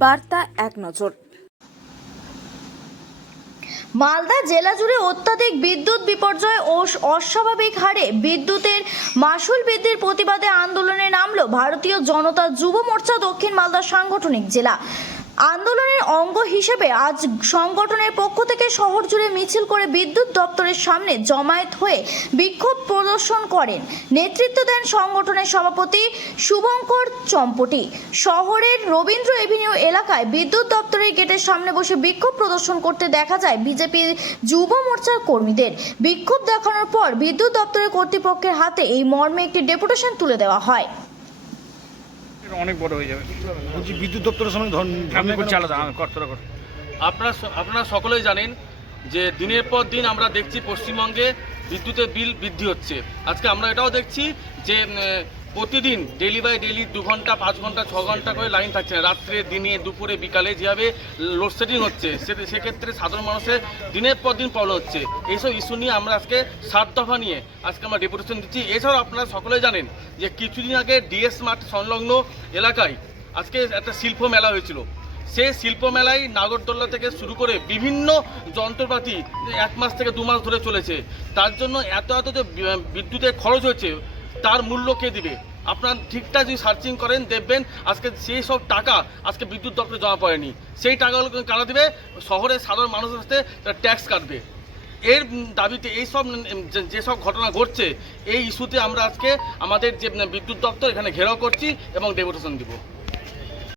বার্তা এক নজর। মালদা জেলা জুড়ে অত্যাধিক বিদ্যুৎ বিপর্যয় ও অস্বাভাবিক হারে বিদ্যুতের মাসুল বৃদ্ধির প্রতিবাদে আন্দোলনে নামল ভারতীয় জনতা যুব মোর্চা দক্ষিণ মালদা সাংগঠনিক জেলা। আন্দোলনের অঙ্গ হিসেবে আজ সংগঠনের পক্ষ থেকে শহর জুড়ে মিছিল করে বিদ্যুৎ দপ্তরের সামনে জমায়েত হয়ে বিক্ষোভ প্রদর্শন করেন। নেতৃত্ব দেন সংগঠনের সভাপতি শুভঙ্কর চম্পটি। শহরের রবীন্দ্র এভিনিউ এলাকায় বিদ্যুৎ দপ্তরের গেটের সামনে বসে বিক্ষোভ প্রদর্শন করতে দেখা যায় বিজেপি যুব মোর্চার কর্মীদের। বিক্ষোভ দেখানোর পর বিদ্যুৎ দপ্তরের কর্তৃপক্ষের হাতে এই মর্মে একটি ডেপুটেশন তুলে দেওয়া হয়। অনেক বড় হয়ে যাবে। বলছি বিদ্যুৎ দপ্তরের সঙ্গে ধর্ম আমি করছি আলাদা কর্তরা কর আপনারা আপনারা সকলেই জানেন যে দিনের পর দিন আমরা দেখছি পশ্চিমবঙ্গে বিদ্যুতের বিল বৃদ্ধি হচ্ছে। আজকে আমরা এটাও দেখছি যে প্রতিদিন ডেলি বাই ডেলি দু ঘণ্টা, পাঁচ ঘণ্টা, ছ ঘণ্টা করে লাইন থাকছে রাত্রে, দিনে, দুপুরে, বিকালে যেভাবে লোডশেডিং হচ্ছে, সে- সেক্ষেত্রে সাধারণ মানুষের দিনের পর দিন প্রবলেম হচ্ছে। এইসব ইস্যু নিয়ে আমরা আজকে সাত দফা নিয়ে আজকে আমরা ডেপুটেশন দিচ্ছি। এছাড়াও আপনারা সকলেই জানেন যে কিছুদিন আগে ডিএস মাঠ সংলগ্ন এলাকায় আজকে একটা শিল্প মেলা হয়েছিল। সেই শিল্প মেলায় নাগরদোল্লা থেকে শুরু করে বিভিন্ন যন্ত্রপাতি এক মাস থেকে দু মাস ধরে চলেছে। তার জন্য এত এত যে বিদ্যুতের খরচ হয়েছে তার মূল্য কে দিবে? আপনার ঠিকঠাক যদি সার্চিং করেন, দেখবেন আজকে সেই সব টাকা আজকে বিদ্যুৎ দপ্তরে জমা পড়েনি। সেই টাকাগুলো কারা দিবে? শহরের সাধারণ মানুষের সাথে ট্যাক্স কাটবে। এর দাবিতে এই সব যেসব ঘটনা ঘটছে, এই ইস্যুতে আমরা আজকে আমাদের যে বিদ্যুৎ দপ্তর এখানে ঘেরাও করছি এবং ডেপুটেশন দিব।